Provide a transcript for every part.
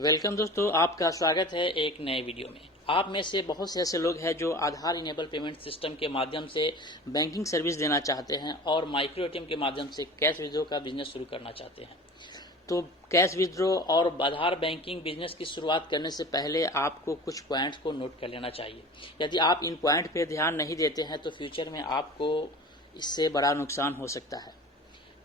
Welcome दोस्तों, आपका स्वागत है एक नए वीडियो में। आप में से बहुत से ऐसे लोग हैं जो आधार इनेबल पेमेंट सिस्टम के माध्यम से बैंकिंग सर्विस देना चाहते हैं और माइक्रो एटीएम के माध्यम से कैश विड्रॉ का बिजनेस शुरू करना चाहते हैं। तो कैश विड्रॉ और आधार बैंकिंग बिजनेस की शुरुआत करने से पहले आपको कुछ पॉइंट्स को नोट कर लेना चाहिए। यदि आप इन पॉइंट पर ध्यान नहीं देते हैं तो फ्यूचर में आपको इससे बड़ा नुकसान हो सकता है।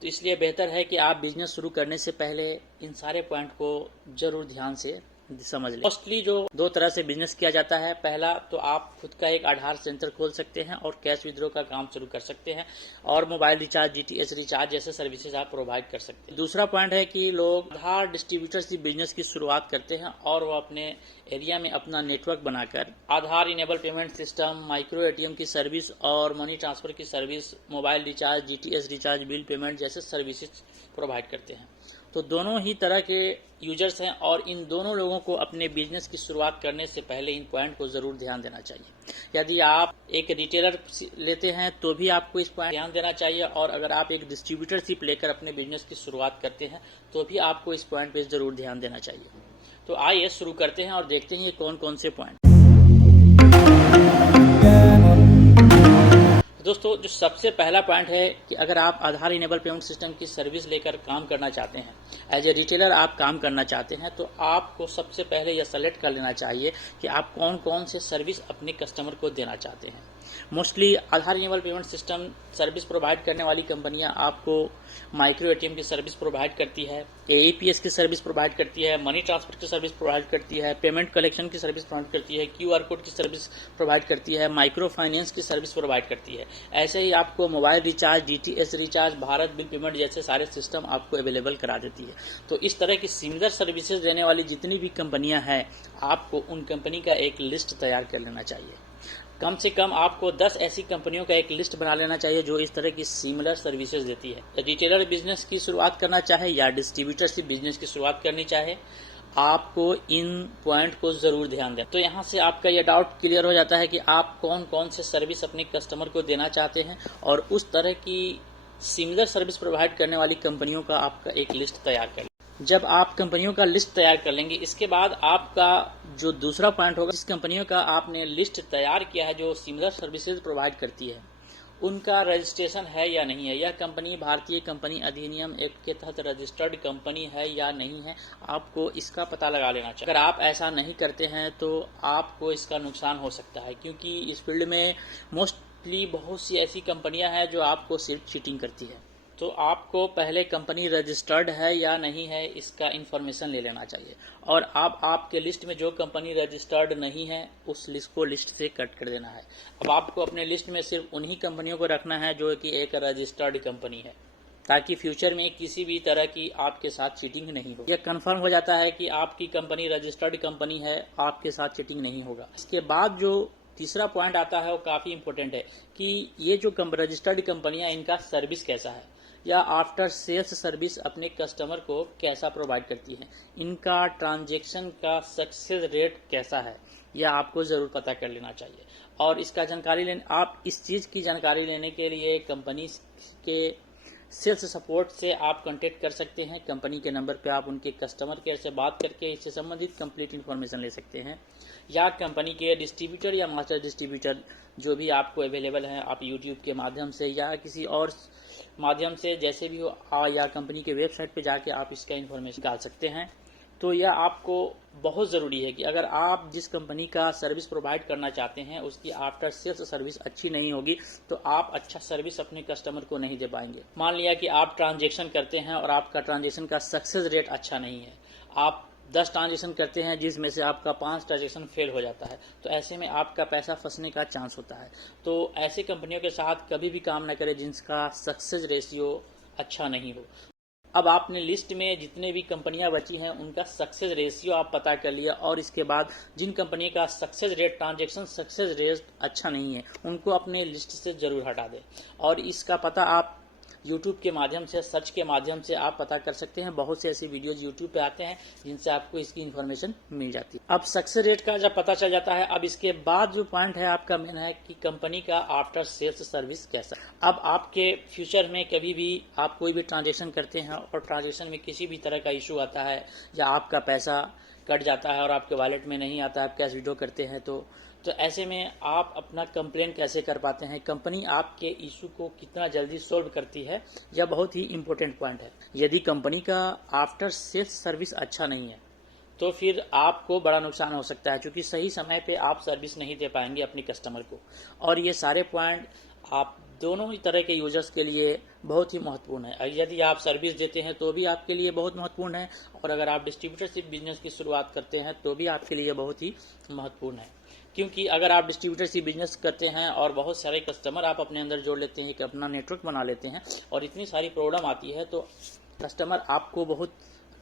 तो इसलिए बेहतर है कि आप बिजनेस शुरू करने से पहले इन सारे पॉइंट को जरूर ध्यान से समझ लें। मोस्टली जो दो तरह से बिजनेस किया जाता है, पहला तो आप खुद का एक आधार सेंटर खोल सकते हैं और कैश विड्रॉ का काम शुरू कर सकते हैं और मोबाइल रिचार्ज, डीटीएच रिचार्ज जैसे सर्विसेज आप प्रोवाइड कर सकते हैं। दूसरा पॉइंट है कि लोग आधार डिस्ट्रीब्यूटर से बिजनेस की शुरुआत करते हैं और वो अपने एरिया में अपना नेटवर्क बनाकर Aadhaar enable payment system, micro ATM की सर्विस और मनी ट्रांसफर की service, mobile recharge, DTH recharge, bill payment जैसे सर्विसेज प्रोवाइड करते हैं। तो दोनों ही तरह के यूजर्स हैं और इन दोनों लोगों को अपने बिजनेस की शुरुआत करने से पहले इन पॉइंट को जरूर ध्यान देना चाहिए। यदि आप एक रिटेलर लेते हैं तो भी आपको इस पॉइंट ध्यान देना चाहिए और अगर आप एक डिस्ट्रीब्यूटरशिप लेकर अपने बिजनेस की शुरुआत करते हैं तो भी आपको इस पॉइंट पे जरूर ध्यान देना चाहिए। तो आइए शुरू करते हैं और देखते हैं ये कौन कौन से पॉइंट। दोस्तों, जो सबसे पहला पॉइंट है कि अगर आप आधार इनेबल पेमेंट सिस्टम की सर्विस लेकर काम करना चाहते हैं, एज ए रिटेलर आप काम करना चाहते हैं, तो आपको सबसे पहले यह सेलेक्ट कर लेना चाहिए कि आप कौन कौन से सर्विस अपने कस्टमर को देना चाहते हैं। Mostly Aadhaar enable payment system service provide करने वाली कंपनियां आपको माइक्रो एटीएम की सर्विस प्रोवाइड करती है, एईपीएस की सर्विस प्रोवाइड करती है, मनी ट्रांसफर की सर्विस प्रोवाइड करती है, पेमेंट कलेक्शन की सर्विस प्रोवाइड करती है, क्यूआर कोड की सर्विस प्रोवाइड करती है, माइक्रो फाइनेंस की सर्विस प्रोवाइड करती है। ऐसे ही आपको mobile recharge, DTH recharge, Bharat bill payment जैसे सारे सिस्टम आपको अवेलेबल करा देती है। तो इस तरह की सिमिलर सर्विसेज देने वाली जितनी भी कंपनियां हैं, आपको उन कंपनी का एक लिस्ट तैयार कर लेना चाहिए। कम से कम आपको 10 ऐसी कंपनियों का एक लिस्ट बना लेना चाहिए जो इस तरह की सिमिलर सर्विसेज देती है। रिटेलर बिजनेस की शुरुआत करना चाहे या डिस्ट्रीब्यूटरशिप बिजनेस की शुरुआत करनी चाहे, आपको इन पॉइंट को जरूर ध्यान दें। तो यहाँ से आपका यह डाउट क्लियर हो जाता है कि आप कौन कौन से सर्विस अपने कस्टमर को देना चाहते हैं और उस तरह की सिमिलर सर्विस प्रोवाइड करने वाली कंपनियों का आपका एक लिस्ट तैयार कर लें। जब आप कंपनियों का लिस्ट तैयार कर लेंगे, इसके बाद आपका जो दूसरा पॉइंट होगा, जिस कंपनियों का आपने लिस्ट तैयार किया है जो सिमिलर सर्विसेज प्रोवाइड करती है, उनका रजिस्ट्रेशन है या नहीं है, यह कंपनी भारतीय कंपनी अधिनियम एक्ट के तहत रजिस्टर्ड कंपनी है या नहीं है, आपको इसका पता लगा लेना चाहिए। अगर आप ऐसा नहीं करते हैं तो आपको इसका नुकसान हो सकता है, क्योंकि इस फील्ड में मोस्टली बहुत सी ऐसी कंपनियां हैं जो आपको सिर्फ चीटिंग करती है। तो आपको पहले कंपनी रजिस्टर्ड है या नहीं है इसका इन्फॉर्मेशन ले लेना चाहिए और अब आपके लिस्ट में जो कंपनी रजिस्टर्ड नहीं है उस लिस्ट को लिस्ट से कट कर देना है। अब आपको अपने लिस्ट में सिर्फ उन्हीं कंपनियों को रखना है जो कि एक रजिस्टर्ड कंपनी है, ताकि फ्यूचर में किसी भी तरह की आपके साथ चीटिंग नहीं हो। यह कंफर्म हो जाता है कि आपकी कंपनी रजिस्टर्ड कंपनी है, आपके साथ चीटिंग नहीं होगा। इसके बाद जो तीसरा पॉइंट आता है वो काफी इंपॉर्टेंट है कि ये जो रजिस्टर्ड कंपनियां, इनका सर्विस कैसा है या आफ्टर सेल्स सर्विस अपने कस्टमर को कैसा प्रोवाइड करती है, इनका ट्रांजैक्शन का सक्सेस रेट कैसा है, यह आपको जरूर पता कर लेना चाहिए। और इसका जानकारी लेने, आप इस चीज की जानकारी लेने के लिए कंपनी के सेल्स सपोर्ट से आप कांटेक्ट कर सकते हैं। कंपनी के नंबर पे आप उनके कस्टमर केयर से बात करके इससे संबंधित कंप्लीट इन्फॉर्मेशन ले सकते हैं, या कंपनी के डिस्ट्रीब्यूटर या मास्टर डिस्ट्रीब्यूटर जो भी आपको अवेलेबल है, आप यूट्यूब के माध्यम से या किसी और माध्यम से जैसे भी हो, या कंपनी के वेबसाइट पे जाके आप इसका इन्फॉर्मेशन डाल सकते हैं। तो यह आपको बहुत ज़रूरी है कि अगर आप जिस कंपनी का सर्विस प्रोवाइड करना चाहते हैं उसकी आफ्टर सेल्स सर्विस अच्छी नहीं होगी तो आप अच्छा सर्विस अपने कस्टमर को नहीं दे पाएंगे। मान लिया कि आप ट्रांजैक्शन करते हैं और आपका ट्रांजैक्शन का सक्सेस रेट अच्छा नहीं है, आप 10 ट्रांजैक्शन करते हैं जिसमें से आपका 5 ट्रांजैक्शन फेल हो जाता है, तो ऐसे में आपका पैसा फंसने का चांस होता है। तो ऐसी कंपनियों के साथ कभी भी काम न करें जिनका सक्सेस रेशियो अच्छा नहीं हो। अब आपने लिस्ट में जितने भी कंपनियां बची हैं उनका सक्सेस रेशियो आप पता कर लिया और इसके बाद जिन कंपनी का success rate, transaction success rate अच्छा नहीं है, उनको अपने लिस्ट से जरूर हटा दें। और इसका पता आप यूट्यूब के माध्यम से, सर्च के माध्यम से आप पता कर सकते हैं। बहुत से ऐसी वीडियोज यूट्यूब पे आते हैं जिनसे आपको इसकी इन्फॉर्मेशन मिल जाती है। अब सक्सेस रेट का जब पता चल जाता है, अब इसके बाद जो पॉइंट है आपका मेन है कि कंपनी का आफ्टर सेल्स सर्विस कैसा। अब आपके फ्यूचर में कभी भी आप कोई भी ट्रांजेक्शन करते हैं और ट्रांजेक्शन में किसी भी तरह का इशू आता है या आपका पैसा कट जाता है और आपके वॉलेट में नहीं आता, आप कैश विड्रॉ करते हैं तो ऐसे में आप अपना कंप्लेन कैसे कर पाते हैं, कंपनी आपके इशू को कितना जल्दी सॉल्व करती है, यह बहुत ही इंपॉर्टेंट पॉइंट है। यदि कंपनी का आफ्टर सेल्स सर्विस अच्छा नहीं है तो फिर आपको बड़ा नुकसान हो सकता है, क्योंकि सही समय पे आप सर्विस नहीं दे पाएंगे अपने कस्टमर को। और ये सारे पॉइंट आप दोनों ही तरह के यूजर्स के लिए बहुत ही महत्वपूर्ण है। यदि आप सर्विस देते हैं तो भी आपके लिए बहुत महत्वपूर्ण है, और अगर आप डिस्ट्रीब्यूटरशिप बिजनेस की शुरुआत करते हैं तो भी आपके लिए बहुत ही महत्वपूर्ण है। क्योंकि अगर आप डिस्ट्रीब्यूटरशिप बिजनेस करते हैं और बहुत सारे कस्टमर आप अपने अंदर जोड़ लेते हैं, कि अपना नेटवर्क बना लेते हैं, और इतनी सारी प्रॉब्लम आती है तो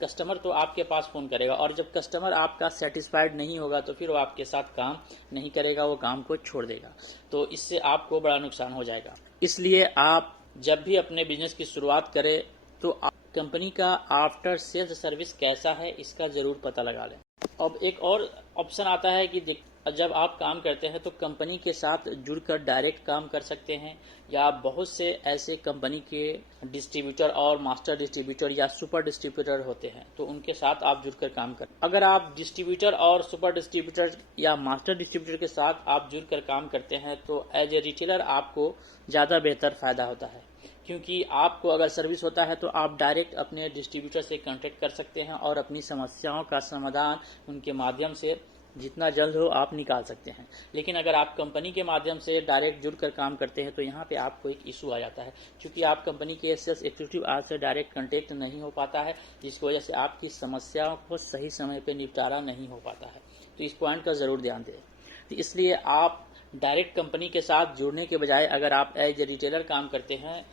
कस्टमर तो आपके पास फ़ोन करेगा, और जब कस्टमर आपका सेटिस्फाइड नहीं होगा तो फिर वो आपके साथ काम नहीं करेगा, वो काम को छोड़ देगा। तो इससे आपको बड़ा नुकसान हो जाएगा। इसलिए आप जब भी अपने बिजनेस की शुरुआत करें तो कंपनी का आफ्टर सेल्स सर्विस कैसा है इसका ज़रूर पता लगा लें। अब एक और ऑप्शन आता है कि जब आप काम करते हैं तो कंपनी के साथ जुड़कर डायरेक्ट काम कर सकते हैं, या बहुत से ऐसे कंपनी के डिस्ट्रीब्यूटर और मास्टर डिस्ट्रीब्यूटर या सुपर डिस्ट्रीब्यूटर होते हैं, तो उनके साथ आप जुड़कर काम करें। अगर आप डिस्ट्रीब्यूटर और सुपर डिस्ट्रीब्यूटर या मास्टर डिस्ट्रीब्यूटर के साथ आप जुड़कर काम करते हैं तो एज ए रिटेलर आपको ज़्यादा बेहतर फ़ायदा होता है, क्योंकि आपको अगर सर्विस होता है तो आप डायरेक्ट अपने डिस्ट्रीब्यूटर से कांटेक्ट कर सकते हैं और अपनी समस्याओं का समाधान उनके माध्यम से जितना जल्द हो आप निकाल सकते हैं। लेकिन अगर आप कंपनी के माध्यम से डायरेक्ट जुड़कर काम करते हैं तो यहाँ पे आपको एक इशू आ जाता है, क्योंकि आप कंपनी के सेल्स एग्जीक्यूटिव आज से डायरेक्ट कांटेक्ट नहीं हो पाता है, जिसकी वजह से आपकी समस्याओं को सही समय पे निपटारा नहीं हो पाता है। तो इस पॉइंट का ज़रूर ध्यान दें। तो इसलिए आप डायरेक्ट कंपनी के साथ जुड़ने के बजाय अगर आप एज ए रिटेलर काम करते हैं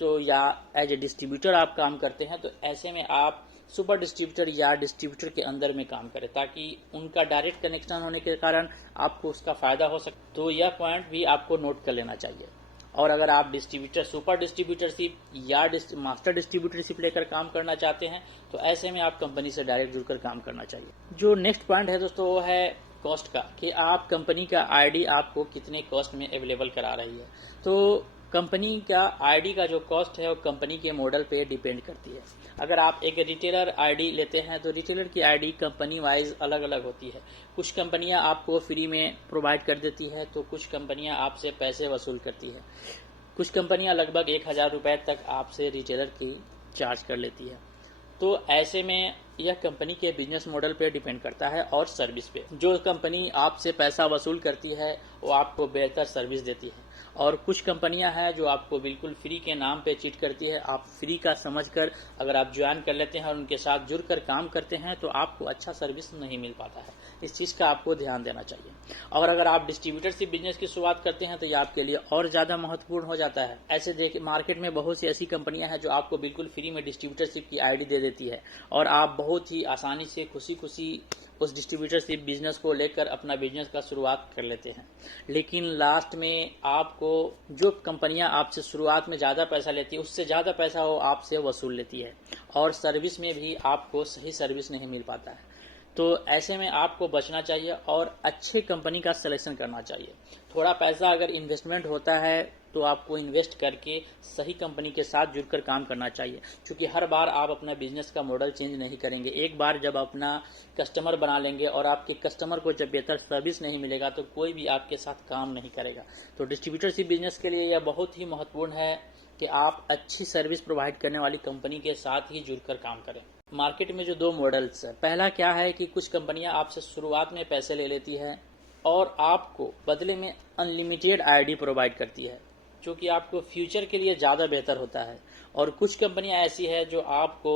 तो या एज ए डिस्ट्रीब्यूटर आप काम करते हैं तो ऐसे में आप सुपर डिस्ट्रीब्यूटर या डिस्ट्रीब्यूटर के अंदर में काम करें, ताकि उनका डायरेक्ट कनेक्शन होने के कारण आपको उसका फ़ायदा हो सके। तो यह पॉइंट भी आपको नोट कर लेना चाहिए। और अगर आप डिस्ट्रीब्यूटर सुपर डिस्ट्रीब्यूटरशिप या मास्टर डिस्ट्रीब्यूटरशिप लेकर काम करना चाहते हैं तो ऐसे में आप कंपनी से डायरेक्ट जुड़कर काम करना चाहिए। जो नेक्स्ट पॉइंट है दोस्तों वो है कॉस्ट का, कि आप कंपनी का आईडी आपको कितने कॉस्ट में अवेलेबल करा रही है। तो कंपनी का आईडी का जो कॉस्ट है वो कंपनी के मॉडल पे डिपेंड करती है। अगर आप एक रिटेलर आईडी लेते हैं तो रिटेलर की आईडी कंपनी वाइज अलग अलग होती है। कुछ कंपनियां आपको फ्री में प्रोवाइड कर देती है तो कुछ कंपनियां आपसे पैसे वसूल करती है। कुछ कंपनियां लगभग 1000 रुपये तक आपसे रिटेलर की चार्ज कर लेती है। तो ऐसे में यह कंपनी के बिजनेस मॉडल पे डिपेंड करता है और सर्विस पे। जो कंपनी आपसे पैसा वसूल करती है वो आपको बेहतर सर्विस देती है, और कुछ कंपनियां हैं जो आपको बिल्कुल फ्री के नाम पे चीट करती है। आप फ्री का समझकर अगर आप ज्वाइन कर लेते हैं और उनके साथ जुड़कर काम करते हैं तो आपको अच्छा सर्विस नहीं मिल पाता है। इस चीज़ का आपको ध्यान देना चाहिए। और अगर आप डिस्ट्रीब्यूटरशिप बिजनेस की शुरुआत करते हैं तो ये आपके लिए और ज़्यादा महत्वपूर्ण हो जाता है। ऐसे देखिए मार्केट में बहुत सी ऐसी कंपनियां हैं जो आपको बिल्कुल फ्री में डिस्ट्रीब्यूटरशिप की आईडी दे देती है, और आप बहुत ही आसानी से खुशी खुशी उस डिस्ट्रीब्यूटरशिप बिजनेस को लेकर अपना बिजनेस का शुरुआत कर लेते हैं। लेकिन लास्ट में आपको जो कंपनियां आपसे शुरुआत में ज़्यादा पैसा लेती है उससे ज़्यादा पैसा वो आपसे वसूल लेती है, और सर्विस में भी आपको सही सर्विस नहीं मिल पाता है। तो ऐसे में आपको बचना चाहिए और अच्छे कंपनी का सिलेक्शन करना चाहिए। थोड़ा पैसा अगर इन्वेस्टमेंट होता है तो आपको इन्वेस्ट करके सही कंपनी के साथ जुड़कर काम करना चाहिए, क्योंकि हर बार आप अपना बिजनेस का मॉडल चेंज नहीं करेंगे। एक बार जब अपना कस्टमर बना लेंगे और आपके कस्टमर को जब बेहतर सर्विस नहीं मिलेगा तो कोई भी आपके साथ काम नहीं करेगा। तो डिस्ट्रीब्यूटरशिप बिजनेस के लिए यह बहुत ही महत्वपूर्ण है कि आप अच्छी सर्विस प्रोवाइड करने वाली कंपनी के साथ ही जुड़कर काम करें। मार्केट में जो दो मॉडल्स है, पहला क्या है कि कुछ कंपनियां आपसे शुरुआत में पैसे ले लेती है और आपको बदले में अनलिमिटेड आईडी प्रोवाइड करती है, जो कि आपको फ्यूचर के लिए ज़्यादा बेहतर होता है। और कुछ कंपनियां ऐसी है जो आपको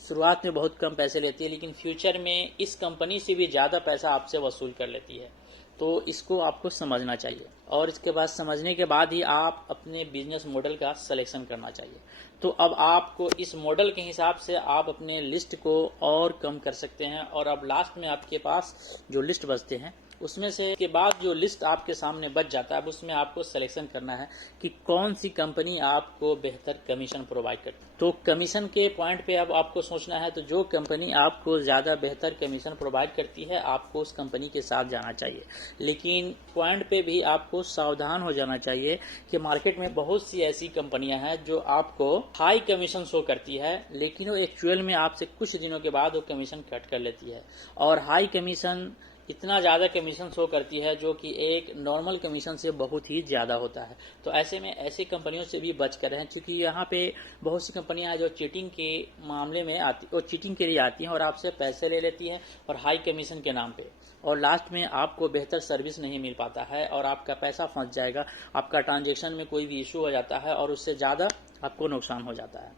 शुरुआत में बहुत कम पैसे लेती है लेकिन फ्यूचर में इस कंपनी से भी ज़्यादा पैसा आपसे वसूल कर लेती है। तो इसको आपको समझना चाहिए, और इसके बाद समझने के बाद ही आप अपने बिजनेस मॉडल का सिलेक्शन करना चाहिए। तो अब आपको इस मॉडल के हिसाब से आप अपने लिस्ट को और कम कर सकते हैं, और अब लास्ट में आपके पास जो लिस्ट बचते हैं उसमें से के बाद जो लिस्ट आपके सामने बच जाता है उसमें आपको सिलेक्शन करना है कि कौन सी कंपनी आपको बेहतर कमीशन प्रोवाइड करती है। तो कमीशन के पॉइंट पे अब आपको सोचना है, तो जो कंपनी आपको ज़्यादा बेहतर कमीशन प्रोवाइड करती है आपको उस कंपनी के साथ जाना चाहिए। लेकिन पॉइंट पे भी आपको सावधान हो जाना चाहिए कि मार्केट में बहुत सी ऐसी कंपनियां हैं जो आपको हाई कमीशन शो करती है, लेकिन वो एक्चुअल में आपसे कुछ दिनों के बाद वो कमीशन कट कर लेती है। और हाई कमीशन इतना ज़्यादा कमीशन शो करती है जो कि एक नॉर्मल कमीशन से बहुत ही ज़्यादा होता है। तो ऐसे में ऐसी कंपनियों से भी बच कर रहें, क्योंकि यहाँ पे बहुत सी कंपनियां हैं जो चीटिंग के मामले में आती और चीटिंग के लिए आती हैं और आपसे पैसे ले लेती हैं और हाई कमीशन के नाम पे, और लास्ट में आपको बेहतर सर्विस नहीं मिल पाता है और आपका पैसा फंस जाएगा, आपका ट्रांजेक्शन में कोई भी इशू हो जाता है और उससे ज़्यादा आपको नुकसान हो जाता है।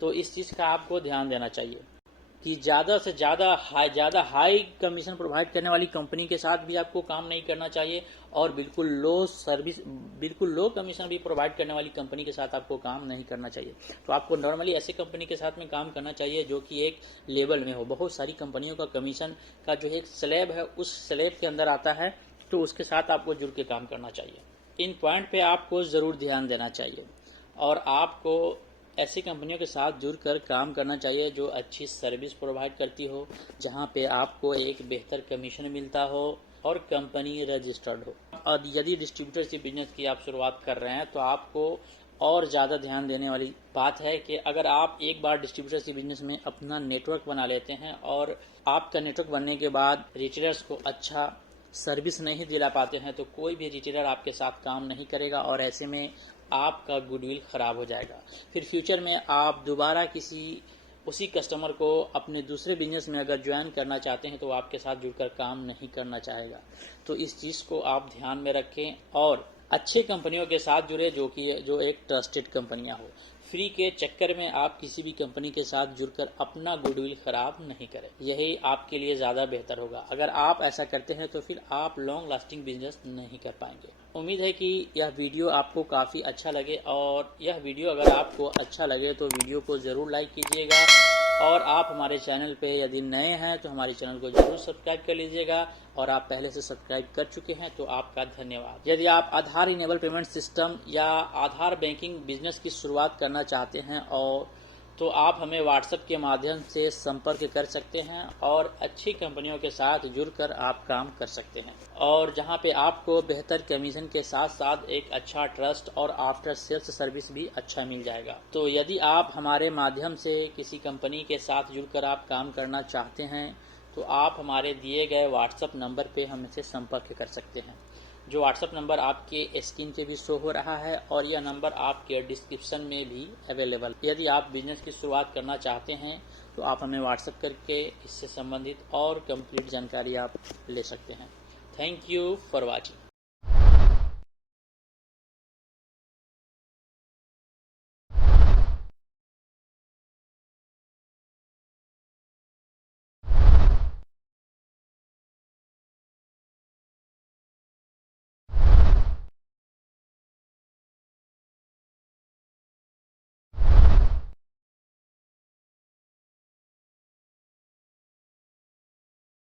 तो इस चीज़ का आपको ध्यान देना चाहिए कि ज़्यादा से ज़्यादा हाई कमीशन प्रोवाइड करने वाली कंपनी के साथ भी आपको काम नहीं करना चाहिए और बिल्कुल लो कमीशन भी प्रोवाइड करने वाली कंपनी के साथ आपको काम नहीं करना चाहिए। तो आपको नॉर्मली ऐसी कंपनी के साथ में काम करना चाहिए जो कि एक लेवल में हो। बहुत सारी कंपनियों का कमीशन का जो एक स्लैब है उस स्लैब के अंदर आता है, तो उसके साथ आपको जुड़ के काम करना चाहिए। इन पॉइंट पे आपको ज़रूर ध्यान देना चाहिए और आपको ऐसी कंपनियों के साथ जुड़कर काम करना चाहिए जो अच्छी सर्विस प्रोवाइड करती हो, जहां पे आपको एक बेहतर कमीशन मिलता हो और कंपनी रजिस्टर्ड हो। और यदि डिस्ट्रीब्यूटरशिप बिजनेस की आप शुरुआत कर रहे हैं तो आपको और ज़्यादा ध्यान देने वाली बात है कि अगर आप एक बार डिस्ट्रीब्यूटरशिप बिजनेस में अपना नेटवर्क बना लेते हैं और आपका नेटवर्क बनने के बाद रिटेलर्स को अच्छा सर्विस नहीं दिला पाते हैं, तो कोई भी रिटेलर आपके साथ काम नहीं करेगा और ऐसे में आपका गुडविल खराब हो जाएगा। फिर फ्यूचर में आप दोबारा उसी कस्टमर को अपने दूसरे बिजनेस में अगर ज्वाइन करना चाहते हैं तो आपके साथ जुड़कर काम नहीं करना चाहेगा। तो इस चीज़ को आप ध्यान में रखें और अच्छे कंपनियों के साथ जुड़े जो एक ट्रस्टेड कंपनियां हो। फ्री के चक्कर में आप किसी भी कंपनी के साथ जुड़कर अपना गुडविल खराब नहीं करें, यही आपके लिए ज़्यादा बेहतर होगा। अगर आप ऐसा करते हैं तो फिर आप लॉन्ग लास्टिंग बिजनेस नहीं कर पाएंगे। उम्मीद है कि यह वीडियो आपको काफ़ी अच्छा लगे, और यह वीडियो अगर आपको अच्छा लगे तो वीडियो को ज़रूर लाइक कीजिएगा, और आप हमारे चैनल पे यदि नए हैं तो हमारे चैनल को जरूर सब्सक्राइब कर लीजिएगा, और आप पहले से सब्सक्राइब कर चुके हैं तो आपका धन्यवाद। यदि आप आधार इनेबल पेमेंट सिस्टम या आधार बैंकिंग बिजनेस की शुरुआत करना चाहते हैं तो आप हमें व्हाट्सएप के माध्यम से संपर्क कर सकते हैं और अच्छी कंपनियों के साथ जुड़कर आप काम कर सकते हैं, और जहां पे आपको बेहतर कमीशन के साथ साथ एक अच्छा ट्रस्ट और आफ्टर सेल्स सर्विस भी अच्छा मिल जाएगा। तो यदि आप हमारे माध्यम से किसी कंपनी के साथ जुड़कर आप काम करना चाहते हैं तो आप हमारे दिए गए व्हाट्सएप नंबर पे हमसे संपर्क कर सकते हैं, जो व्हाट्सएप नंबर आपके स्क्रीन पे भी शो हो रहा है, और यह नंबर आपके डिस्क्रिप्शन में भी अवेलेबल। यदि आप बिजनेस की शुरुआत करना चाहते हैं तो आप हमें व्हाट्सएप करके इससे संबंधित और कंप्लीट जानकारी आप ले सकते हैं। Thank you for watching.